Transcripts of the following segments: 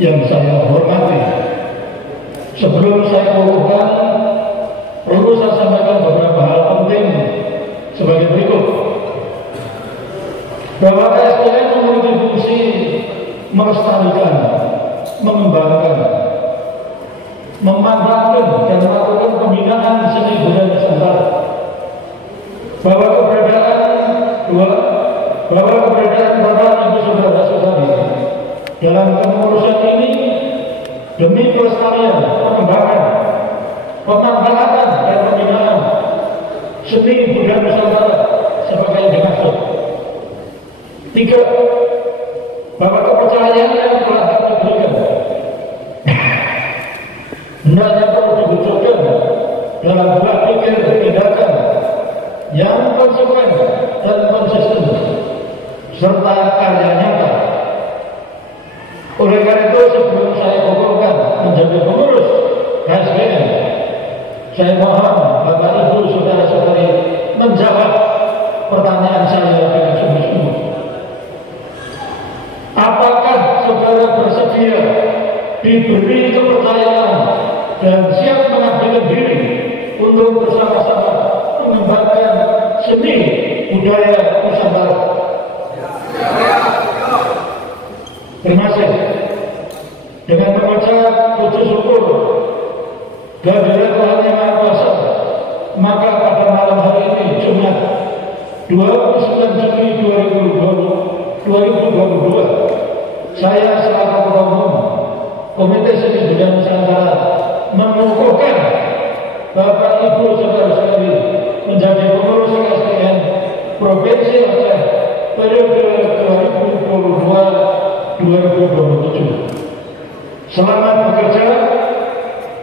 yang saya hormati, sebelum saya kukuhkan, perlu saya sampaikan beberapa hal penting sebagai berikut. Bahwa KSPN memiliki fungsi melestarikan, mengembangkan, memanfaatkan dan melakukan pembinaan seni budaya Nusantara. Bahwa keberadaan Bapak Ibu saudara-saudari dalam kepengurusan ini demi pelestarian, pengembangan, pemanfaatan dan pembinaan seni budaya Nusantara sebagai yang dimaksud. 3. Bahwa kepercayaan yang telah diberikan hendaknya perlu diwujudkan dalam pola pikir tindakan yang konsekuen dan konsisten serta karya nyata. Oleh karena itu, sebelum saya kukuhkan menjadi pengurus KSPN, saya mohon Bapak Ibu saudara-saudari menjawab pertanyaan saya dengan sungguh-sungguh. Apakah saudara bersedia diberi kepercayaan dan siap mengabdikan diri untuk bersama-sama mengembangkan seni budaya Nusantara? Terima kasih. Dengan mengucap puji syukur kehadirat Tuhan Yang Maha Kuasa, maka pada malam hari ini Jumat 29 Juni 2022, saya selaku Ketua Umum Komite Seni Budaya Nusantara mengukuhkan Bapak Ibu saudara-saudari menjadi pengurus KSPN Provinsi Aceh periode 2022-2027. Selamat bekerja.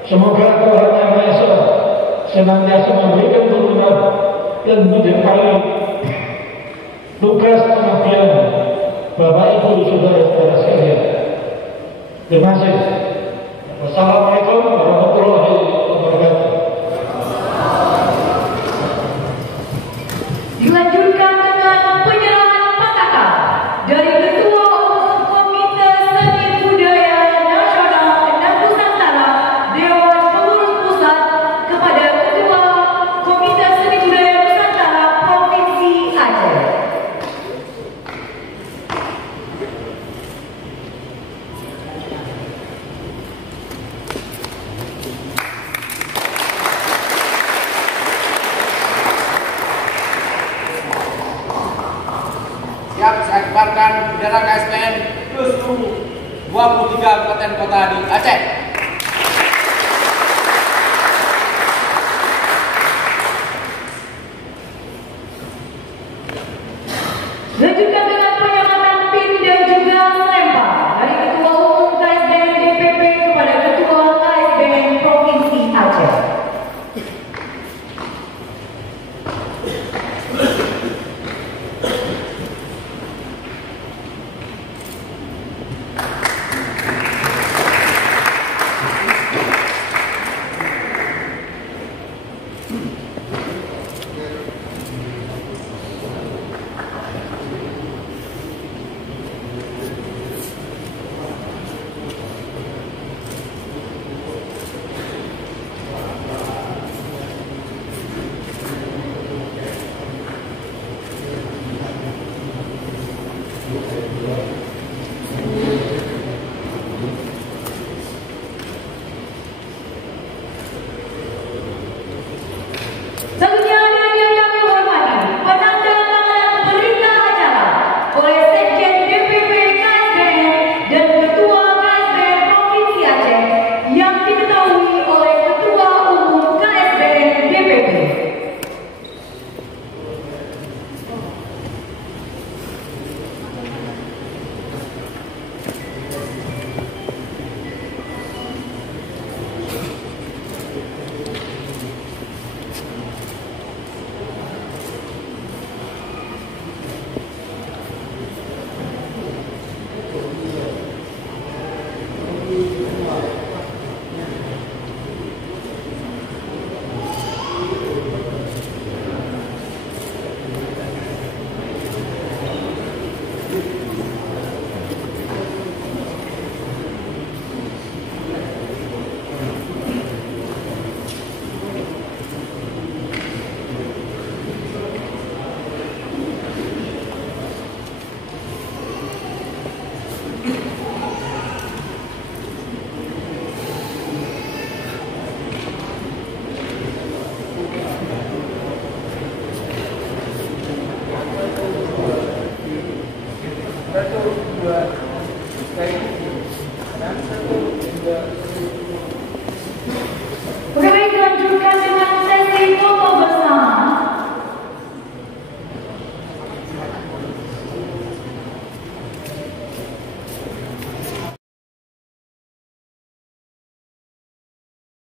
Semoga Tuhan Yang Maha Esa senantiasa memberikan tuntunan dan menyertai tugas pengabdian Bapak Ibu saudara-saudara sekalian. Terima kasih. Wassalamualaikum warahmatullahi wabarakatuh. Dilanjutkan dengan penyerahan pangkatan dari Ketua Umum Komite Seni Budaya Nasional dan Nusantara Dewan Pengurus Pusat kepada Ketua Komite Seni Budaya Nusantara Provinsi Aceh. Siap saya kibarkan bendera KSPN ke seluruh 23 kabupaten kota di Aceh. Selanjutnya